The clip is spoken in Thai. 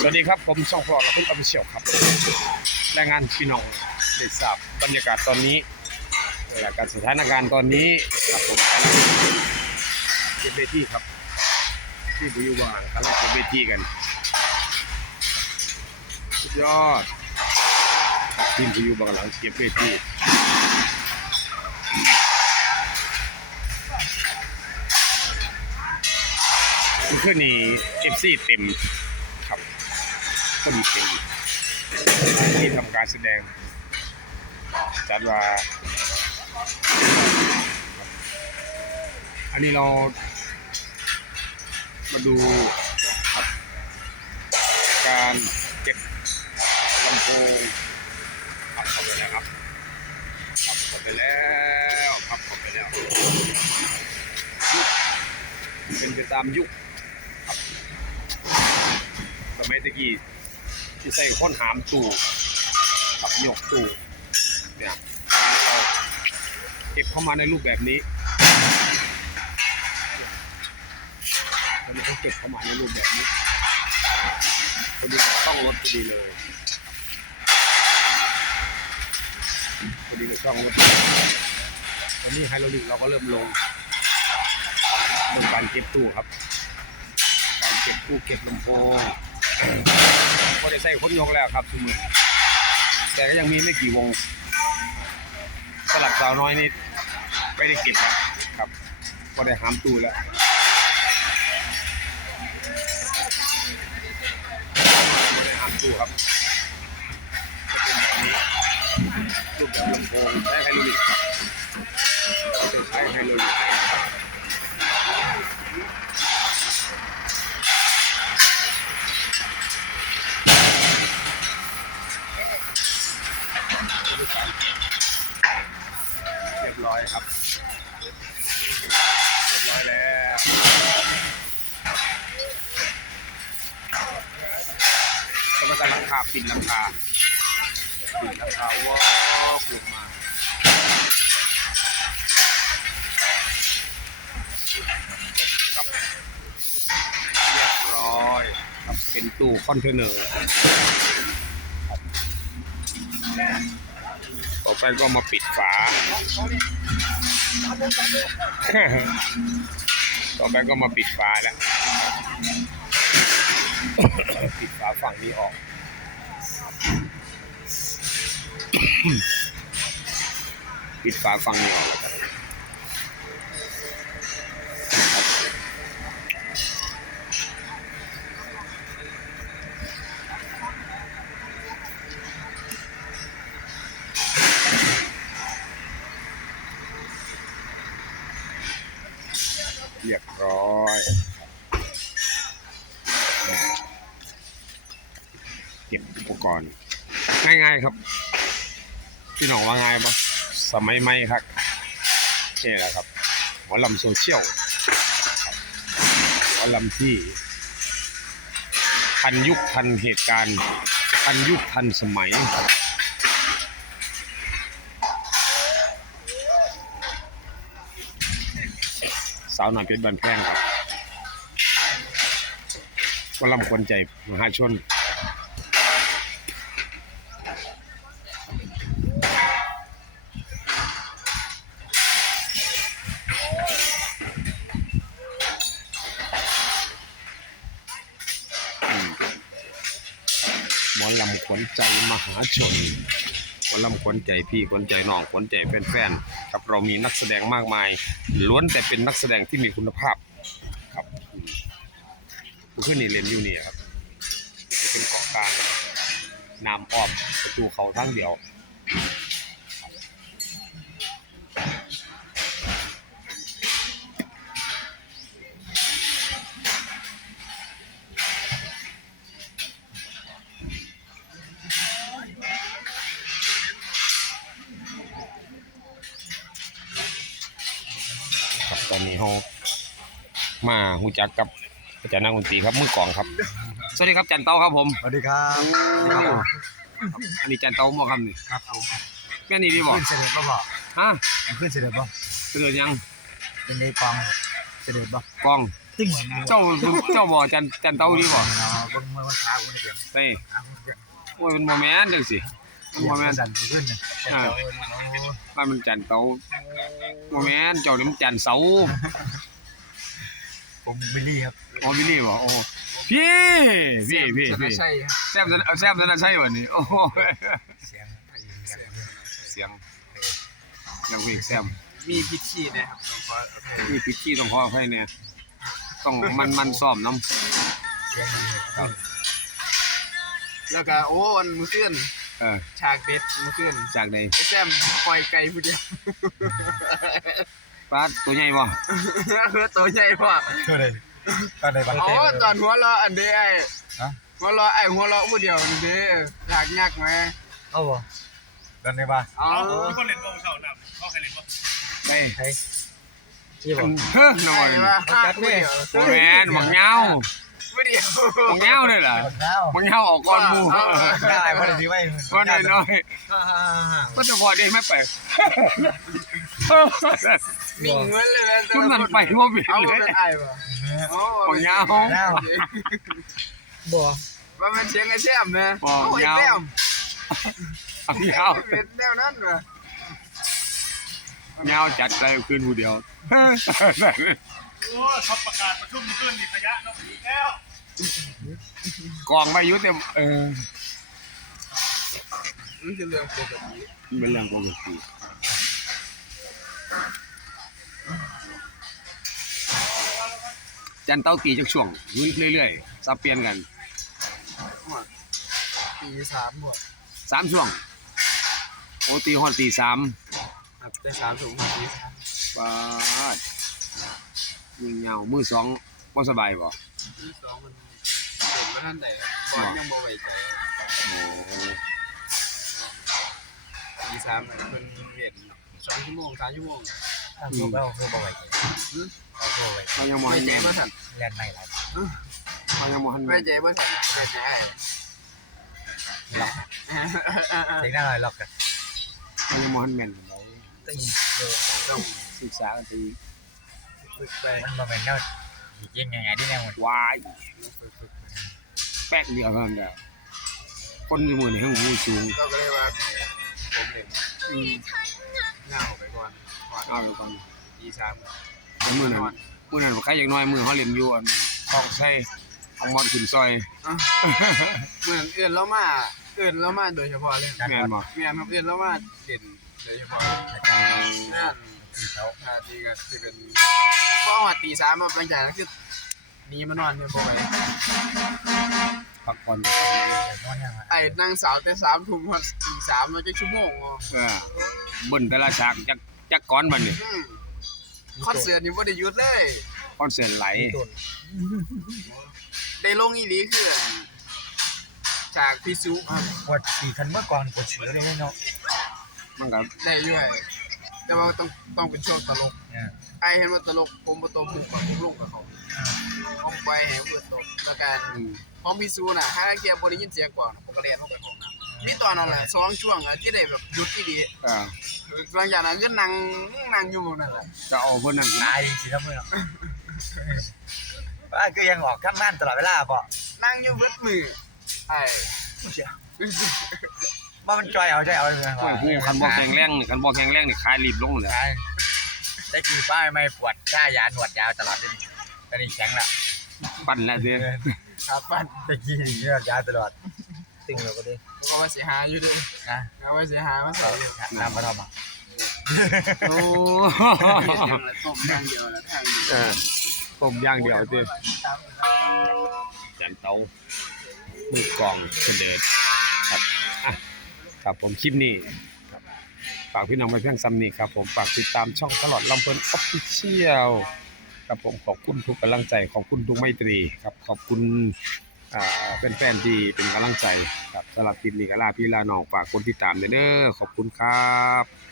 สวัสดีครับ ผมช่องพลอดและคุณอภิเชียวครับรายงานพี่น้องได้ทราบบรรยากาศตอนนี้และการสถานการณ์ตอนนี้ครับผมเก็บเวทีครับ ที่บุรีวางกำลังเก็บเวทีกันสุดยอดทีมบุรีวางกำลังเก็บเวทีเมื่อคืนนี้เอฟซีเต็ม ก็มีเป็นที่ทำการแสดง จัดว่า อันนี้เรามาดูครับการเก็บลำโพงขับเข้าไปแล้วครับขับเข้าไปแล้วขับเข้าไปแล้วเป็นไปตามยุคสมัยตะกี้ ที่ใส่ค้นหามตู้กับหยกตู้เนี่ยเอาเก็บเข้ามาในรูปแบบนี้แล้วมันก็เก็บเข้ามาในรูปแบบนี้พอดีต้องรถพอดีเลยพอดีกับช่องรถตอนนี้ไฮโดรลิกเราก็เริ่มลงเรื่องการเก็บตู้ครับการเก็บตู้เก็บลำโพง ก็ได้ใส่คนยกแล้วครับทุกมือแต่ก็ยังมีไม่กี่วง สลับสาวน้อยนี่ไม่ได้เก็บครับก็ได้หามตู้แล้วก็ได้หามตู้ครับรูปแบบลำโพงใช้ไฮโดรลิกคจะใช้ไฮโดรลิก บร้อยครับเรียบร้อยแล้วก็มาตั้งหลังคาปิดหลังคาปิดหลังคาวอกลงมาครับเรียบร้อยครับเป็นตู้คอนเทนเนอร์ครับ ไปก็มาปิดฝา ต่อไปก็มาปิดฝาแล้ว ปิดฝาฝั่งนี้ออก ปิดฝาฝั่งนี้ออก เรียบร้อยเก็บอุปกรณ์ ง่ายๆครับ พี่น้องว่าง่ายปะสมัยใหม่ครับนี่แหละครับหมอลำโซเชียลหมอลำที่ทันยุคทันเหตุการณ์ทันยุคทันสมัย สาวน่อยเพชรบันแพงครับหมอลำควรใจมหาชนหมอลำขวัญใจมหาชน หมอลำขวัญใจพี่ขวัญใจน้องขวัญใจแฟนๆครับเรามีนักแสดงมากมาย ล้วนแต่เป็นนักแสดงที่มีคุณภาพครับผู้ขึ้นนี่เลนอยู่นี่ครับเป็นเกาะกลางน้ำอ้อมประตูเขาทั้งเดียว ครับตอนนี้เขามาหูจักกับอาจารย์นักดนตรีครับมือกลองครับ สวัสดีครับจันเต้าครับผมสวัสดีครับสวัสดีครับผมอันนี้จันเต้าบ่ครับนี่ครับผมแม่นี่พี่บอกขึ้นเสด็จบ่บ่ฮะขึ้นเสด็จบ่เสือยังเป็นในปองเสด็จบ่กล้องตึ้งเจ้าเจ้าบ่จันจันเต้าดีบ่เบิ่งมือมันขากูนี่เพียงใช่ขากูเพียงโอ้ยมันบ่แม่นจังสิ มันบ่แม่นดันขึ้นเนี่ยบ้านมันจันเต้าบ่แม่นเจ้านี่มันจันเสาผมบิลลี่ครับอ๋อพี่นี่บ่โอ้พี่พี่พี่พี่ใช่ครับแซ่บเอาแซ่บนั่นนะใช่บ่นี่โอ้โหเสียงเสียงเสียงเพลงแซ่บมีพิธีนะครับต้องขออภัยมีพิธีต้องขออภัยเนี่ยต้องมันมันซ้อมน้ำเสียงครับแล้วก็โอ้วันมื้อคืน เออฉากเด็ดมื้อคืนจากใดไอ้แซมปล่อยไก่ผู้เดียวปลาตัวใหญ่บ่เพื่อตัวใหญ่พ่อเท่าไหร่ตอนไหนบ้างอ๋อตอนหัวเราะอันเด้ไอ้ฮะหัวเราะไอ้หัวเราะผู้เดียวนี่เด้อยากยักไหมเอาบ่ตอนไหนบ้างเอาไปใช่ที่บ่เฮ้อหน่อยไอ้ว่าห้าผู้เดียวบ่แม่นบักเหงา ผู้เดียวบักเหงาเลยล่ะแล้วบักเหงาออกก่อนหมู่ได้พอดีไว้บ่น้อยน้อยฮ่าฮ่าฮ่าๆก็จะพอได้ไหม่ไปนิ่งเหมือนเลยนะคุณนั่นไปบ่เป็นเอาเลเป็ยนไอ้บ่โอ้บักเหงาบ่ว่ามันเสียงไอ้แซมนะบ่โอ้ยเหงาแซมเอาเหงาเป็นแนวนั้นว่ะเหงาจัดใจคืนผู้เดียว โอ้เขาประกาศประชุมขึ้นนี่ขยะเนาะอีกแล้วกองไปอยู่เต็มเออมันคือเรื่องปกติมันเป็นเรื่องปกติจันเต้าตีจักช่วงเรื่อยๆสับเปลี่ยนกันปีสามบ่สามช่วง โอตีฮอดตีสามครับได้สามถุงปีสามปาด ยิงเหงามือสองบ่สบายบ่ปีสองมันเป็นว่าท่านใดบอลยังบ่ไว้ใจโอ้ปีสามน่ะเป็นเห็นสองชั่วโมงสามชั่วโมงเอาพวกเราพวกบ่ไหวเอาพวกไว้เขายังบ่ไว้ให้ใจแม่นบ่ทันแล่นไม่หลายเขายังบ่ให้ไว้แม่นใจบ่ทันไว้ใจไอ้ล็อกเสียงหน้าลอยล็อกกันเขายังบ่ให้แม่นเราตึ้งเดี๋ยวต้องศึกษากันตี ฝึกไปมันบ่แม่นแนวยิงยังไงที่แนวมันวายฝึกฝึกแป๊กเดียวเท่านั้นแหละคนอยู่มื้อนี้ทั้งหูสูงก็เลยว่าผมเล่นอืมเงาไปก่อนก่อนเอาไปก่อนปีสามแต่มื้อนั้นมื้อนั้นใครอย่างน้อยมื้อเขาเล่นอยู่อันทองใส่ของมอนขึ้นซอยเหมือนเอื่นแล้วมาเอื่นแล้วมาโดยเฉพาะเลยแม่นบ่แม่นครับเอื่นแล้วมาเด่น โดยเฉพาะนั่นที่เขาชาตินี้ก็คือเป็นพ่อหัดตีสามมาหลังจากนั้นคือหนีมานอนเนี่ยบ่ไปพักผ่อนนอนยังไงไอ้นางสาวแต่สามทุ่มหัดตีสามแล้วจะชั่วโมงอ๋อเออเบิ่นแต่ละฉากจักจักก้อนบัดนี้อืมคอนเสิร์ตนี่บ่ได้หยุดเลยคอนเสิร์ตไหลต้นได้ลงอีหลีคืออันจากพี่ซุครับปวดสี่คันเมื่อก่อนปวดเชื้อเลยเนาะ มันก็ได้อยู่ไอ้แต่ว่าต้องต้องเป็นช่วงตลกเนี่ยไอ้เห็นว่าตลกผมบ่โตผูกกับผมลงกับเขาผมไปให้เพิ่นตกแล้วกันอืมของพี่ซูน่ะถ้าเกียร์บ่ได้ยินเสียงก่อนผมก็เรียนเข้าไปของน้ำมีตอนนั้นแหละสองช่วงอะที่ได้แบบหยุดที่ดีเออหลังจากนั้นก็นั่งนั่งอยู่บนนั่นแหละจะเอาเพิ่นนั่นตายสิทั้งมือว่าคือยังออกข้างนั่นตลอดเวลาป่ะนั่งอยู่เบิดมือไอ้ ว่ามันจอยเอาใจเอาเลยโอ้ยหูคันบ่แข็งแรงนี่คันบ่แข็งแรงนี่ขายรีบลงเลยใช่แต่กี่ป้ายไม่ปวดก้ายาหนวดยาวตลอดเลยตอนนี้แข็งละปั่นแล้วเด้อครับปั้นตะกี้หนวดยาวตลอดตึงเลยก็ได้ผมก็ว่าสิหาอยู่เดินะเอาไว้สิหามาใส่อยู่น้ำมาทำอะโอ้เฮ็ดหยังละต้มอย่างเดียวละทางนี้เออต้มอย่างเดียวเด้อจันเตามือกลองเสด็จครับอะ ครับผมคลิปนี้ฝากพี่น้องไปเพียงซ้ำนี้ครับผมฝากติดตามช่องตลอดลำเพลินออฟฟิเชียลครับผมขอบคุณทุกกำลังใจขอบคุณทุกไมตรีครับขอบคุณเป็นแฟนๆที่เป็นกำลังใจครับสำหรับคลิปนี้ก็ลาพี่ลาน้องฝากคนติดตามเด้อขอบคุณครับ